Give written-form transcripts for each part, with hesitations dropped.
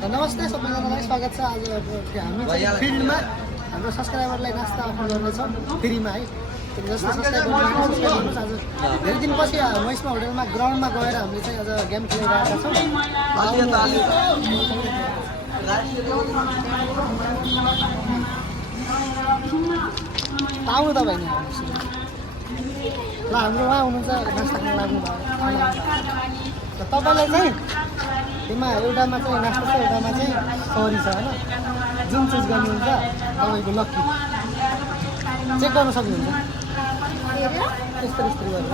नमस्ते सबैजनालाई स्वागत छ। आज हामी फिल्डमा हाम्रो सब्सक्राइबरलाई नास्ता अफर गर्नेछौँ फ्रीमा है। जस्तो सब्सक्राइब गर्नुहोस्। आज धेरै दिनपछि महिष्मा होटलमा ग्राउन्डमा गएर हामीले चाहिँ आज गेम खेलिरहेका छौँ। आउनु तपाईँ ल हाम्रो उहाँ हुनुहुन्छ नास्ता खान लाग्नु भयो। तपाईँलाई चाहिँ त्यसमा एउटामा चाहिँ नास्ता छ, एउटामा चाहिँ सरी छ होइन। जुन चुज गर्नुहुन्छ तपाईँको लक्की चेक गर्न सक्नुहुन्छ। यस्तो यस्तो गरेर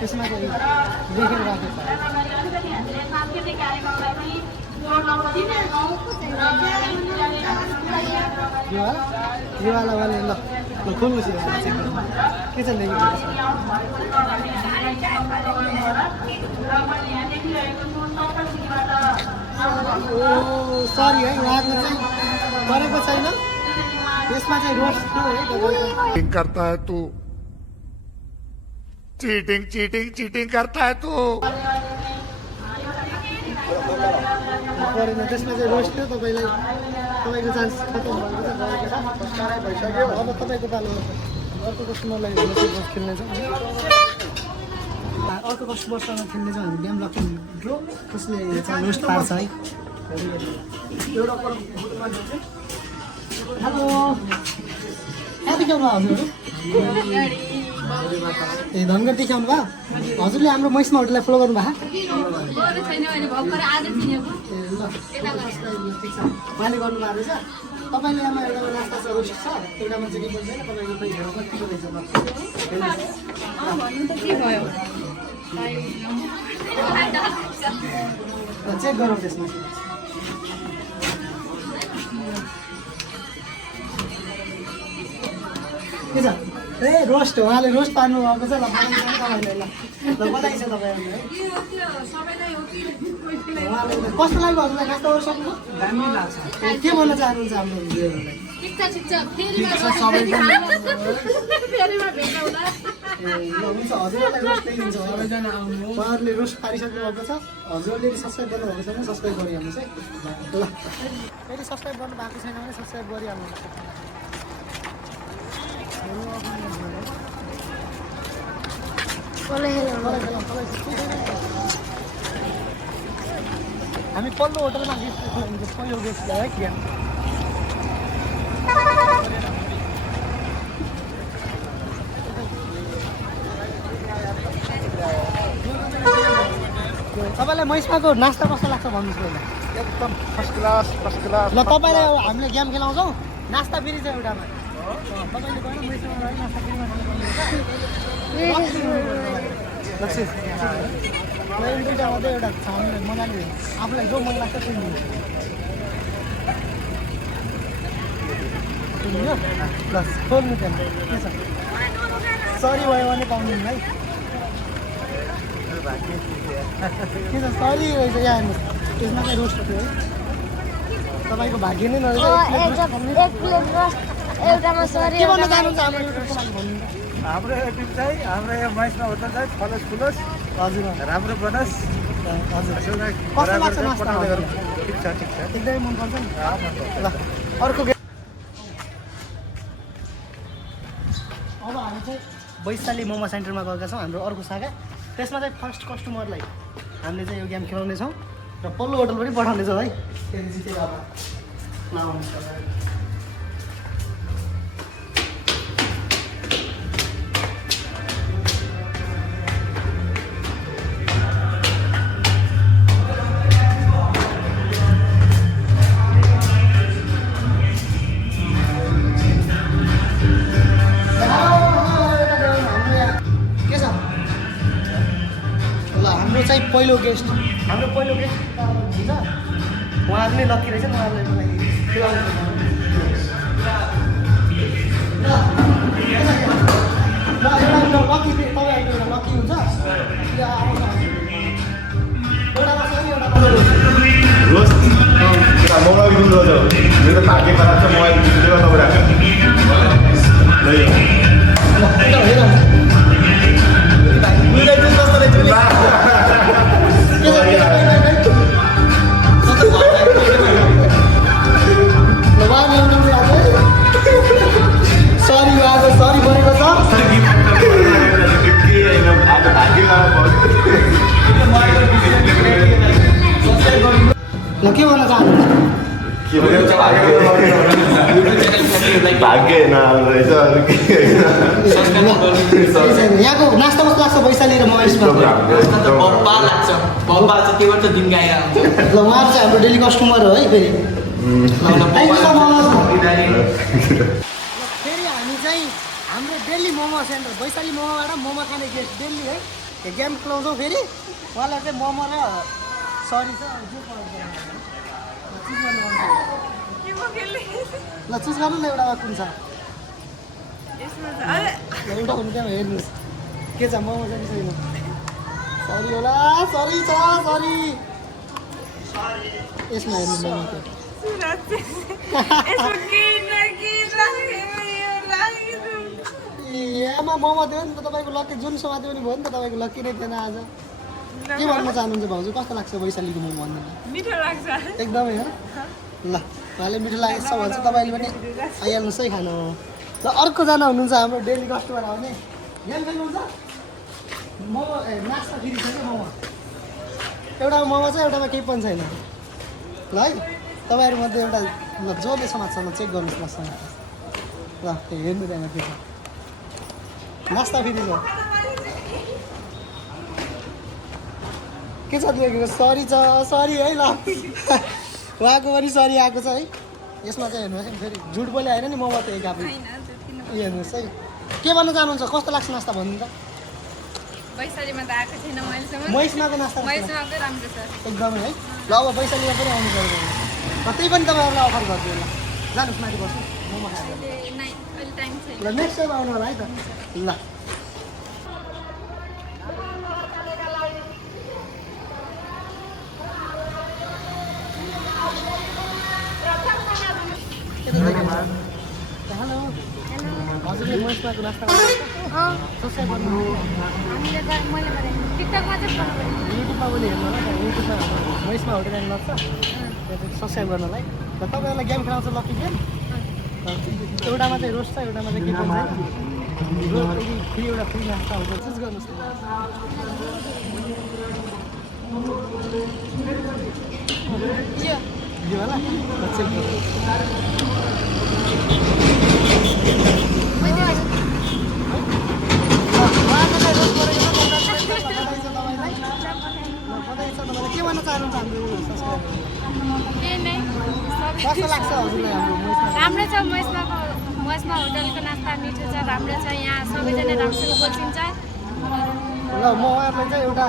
त्यसमा चाहिँ लेखेर राखेको योवाला वाले ल खोल्नु चाहिँ चेक गर्नु के छ लेखेको सरी है उहाँको चाहिँ गरेको छैन। त्यसमा चाहिँ रोस्ट है करता है तू चीटिंग चीटिंग चीटिंग करता है तू गरेन। त्यसमा चाहिँ रोस्ट थियो। तपाईँलाई तपाईँको चान्स खतम भइसक्यो। अब तपाईँको पालो अर्को कस्टमरलाई खेल्नेछौँ। अर्को कस्टमरसँग खेल्नेछौँ हामी गेम लक्की ड्रो। कसले चाहिँ रोस्ट पार्छ है। हेलो कहाँ देखाउनु भयो हजुरहरू? ए धनगढी देखाउनु भयो हजुरले। हाम्रो महिष्मा होटललाई फलो गर्नु भएको? उहाँले गर्नुभएको रहेछ। तपाईँले यहाँ एउटामा नास्ता छ, रोस्ट छ, एउटामा चाहिँ के भन्छ तपाईँको पैसाहरू कतिको रहेछ चेक गरौँ त्यसमा। के छ ए रोस्ट हो। उहाँले रोस्ट पार्नु भएको छ। ल तपाईँलाई ल बधाई छ तपाईँहरूलाई है। उहाँले कस्तो लाग्यो हजुरलाई नास्ता गर्नु सक्नु? दामी लाग्छ। के भन्न चाहनुहुन्छ हाम्रो भिडियोहरूलाई? हुन्छ हजुरहरूलाई रोस्ट दिन्छ। उहाँहरूले रोस्ट पारिसक्नु भएको छ। हजुरले सब्सक्राइब गर्नुभएको छैन सब्सक्राइब गरिहाल्नुहोस् है। ल फेरि सब्सक्राइब गर्नु भएको छैन भने सब्सक्राइब गरिहाल्नुहोस्। हामी पल्लो होटलमा पहिलो गेस्ट ल्यायो है गेम। तपाईँलाई महिष्माको नास्ता कस्तो लाग्छ भन्नुहोस् पहिला। एकदम फर्स्ट क्लास फर्स्ट क्लास। ल तपाईँलाई अब हामीले गेम खेलाउँछौँ। नास्ता फेरि चाहिँ एउटामा तपाईँले गएर महिष्मामा नास्ता फेरिमा दुईवटा मात्रै एउटा छ मजाले आफूलाई जो मन लाग्छ त्यो लिनु। ल खोल्नु त्यहाँ के छ? सरी भयो भने पाउनु है। के छ सरी रहेछ यहाँ हेर्नुहोस्। त्यसमा चाहिँ रोस्ट थियो है। तपाईँको भाग्य नै नरहेछ। के भन्न चाहनुहुन्छ हाम्रो युट्युबको लागि भन्नु? हाम्रो टिम चाहिँ हाम्रो यो महिष्मा होटल चाहिँ फलोस फुलोस हजुर राम्रो बनोस्। हजुर ठिक कस्तो लाग्छ नास्ता? छ ठिक छ। एकदमै मनपर्छ नि। ल अर्को गेम। अब हामी चाहिँ वैशाली मोमो सेन्टरमा गएका छौँ। हाम्रो अर्को शाखा। त्यसमा चाहिँ फर्स्ट कस्टमरलाई हामीले चाहिँ यो गेम खेलाउनेछौँ र पल्लो होटल पनि पठाउनेछौँ है। त्यहाँदेखि जितेर अब नआउनुहोस्। चाहिँ पहिलो गेस्ट हाम्रो पहिलो गेस्ट हुन्छ। उहाँहरू नै लक्की रहेछ। उहाँहरूलाई मलाई खेलाउनु लक्की तपाईँहरूको एउटा लक्की हुन्छ। एउटामा छ नि एउटा मोबाइल यूज गर्छ मेरो त भाग्य खराब छ मोबाइल यूज गर्दा तपाईहरु भाग्य नआउनु रहेछ अरू के यहाँको नास्ता कस्तो लाग्छ वैशाली र महेशमा बम्बा लाग्छ बम्बा चाहिँ के गर्छ दिन गाएर आउँछ ल उहाँहरू चाहिँ हाम्रो डेली कस्टमर हो है फेरि फेरि हामी चाहिँ हाम्रो डेली मोमो सेन्टर वैशाली मोमोबाट मोमो खाने गेस्ट डेली है यो गेम खेलाउँछौँ फेरि उहाँलाई चाहिँ मोमो र सरी छ ल चुज गर्नु न एउटामा कुन छ एउटा हुनु त्यहाँ हेर्नुहोस् के छ मोमो चाहिँ छैन सरी होला सरी छ सरी यसमा हेर्नु मोमो यहाँ मोमो थियो नि त तपाईँको लक्की जुन समात्यो पनि भयो नि त तपाईँको लक्की नै थिएन आज के भन्न चाहनुहुन्छ भाउजू कस्तो लाग्छ वैशालीको मोमो भन्नु मिठो लाग्छ एकदमै हो ल उहाँले मिठो लागेको छ भने चाहिँ तपाईँले पनि आइहाल्नुहोस् है खानु ल अर्को जना हुनुहुन्छ हाम्रो डेली कस्टमर आउने गेम खेल्नुहुन्छ मोमो नास्ता फेरि छ क्या मोमो एउटामा मोमो छ एउटामा केही पनि छैन ल है तपाईँहरूमध्ये एउटा ल जसले समात्छ ल चेक गर्नुहोस् न ल हेर्नु त्यहाँ के छ नास्ता फेरि छ के छ लेखेको सरी छ सरी है ल उहाँको पनि सरी आएको छ है यसमा चाहिँ हेर्नुहोस् फेरि झुट बोले होइन नि मोमो त एक आफै हेर्नुहोस् है के भन्न चाहनुहुन्छ कस्तो लाग्छ नास्ता भन्नु त वैशालीमा त आएको छैन मैलेसम्म महेशमाको नास्ता मैलेसम्मकै राम्रो छ एकदमै है ल अब वैशालीमा पनि आउनु पर्यो र त्यही पनि तपाईँहरूलाई अफर गरिदियो ल जानुहोस् माथि बस्नु मोमो खाएर अहिले टाइम छैन ल नेक्स्ट टाइम आउनु होला है त ल हेलो हजुरले महेशमाको नास्ता सब्सक्राइब गर्नु हामीले त मैले भने टिकटकमा चाहिँ युट्युबमा पनि हेर्नु होला युट्युबमा महेशमा होटेल एन्ड लग्छ त्यहाँ सब्सक्राइब गर्नलाई र तपाईँहरूलाई गेम खेलाउँछ लक्की गेम एउटामा चाहिँ रोस्ट छ एउटामा चाहिँ के पनि छैन फ्री एउटा फ्री नास्ता हुन्छ चुज गर्नुहोस् यो होला चेक के भन्न चाहनुहुन्छ हाम्रो कस्तो लाग्छ हजुरलाई हाम्रो राम्रो छ महेशमा होटलको नास्ता मिठो छ राम्रो छ यहाँ सबैजना राम्रोसँग बोल्छिन्छ ल म उहाँहरूलाई चाहिँ एउटा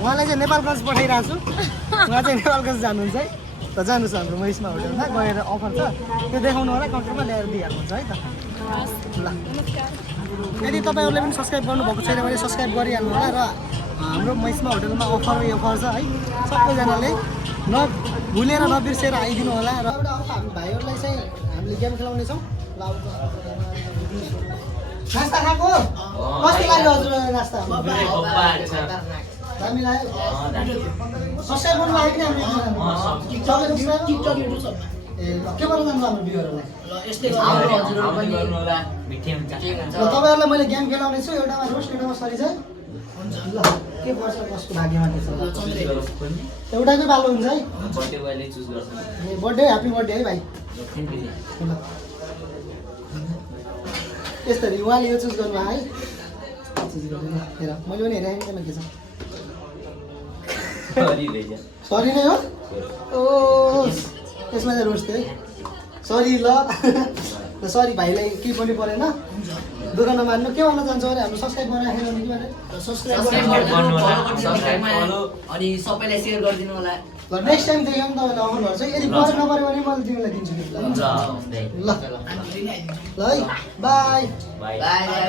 उहाँलाई चाहिँ नेपालगञ्ज पठाइरहेको छु उहाँ चाहिँ नेपालगञ्ज जानुहुन्छ है त जानुहोस् हाम्रो महेशमा होटलमा गएर अफर छ त्यो देखाउनु होला काउन्टरमा ल्याएर दिइहाल्नुहुन्छ है त ल यदि तपाईँहरूले पनि सब्सक्राइब गर्नुभएको छैन भने सब्सक्राइब गरिहाल्नु होला र हाम्रो महेशमा होटलमा अफर छ है सबैजनाले नभुलेर नबिर्सेर आइदिनु होला र एउटा अर्को हामी भाइहरूलाई चाहिँ हामीले गेम खेलाउनेछौँ ल नास्ता खाएको कस्तो लाग्यो हजुरलाई नास्ता दामी लाग्यो सब्सक्राइब गर्नु लाग्यो कि हाम्रो ए के भन्न चाहन्छु हाम्रो भ्युअरहरूलाई तपाईँहरूलाई मैले गेम खेलाउने छु एउटामा रोस्ट एउटामा सरी छ ल के पर्छ कसको भाग्यमा के छ एउटाकै बालो हुन्छ है बर्थडे ह्याप्पी बर्थडे है भाइ ल यस्तरी उहाँले यो चुज गर्नु है चुज गर्नु हेर मैले पनि हेरेँ त्यसमा के छ सरी नै हो ओ यसमा चाहिँ रोस्ट है सरी ल सरी भाइलाई केही पनि परेन दुःख नमान्नु के भन्न चाहन्छ भने हाम्रो सब्सक्राइब गरिराखेन भने कि भने सब्सक्राइब अनि सबैलाई सेयर गरिदिनु होला ल नेक्स्ट टाइम देखि पनि तपाईँलाई अफर गर्छु यदि परे नपऱ्यो भने मैले तिमीलाई दिन्छु हुन्छ ल ल है बाई बाई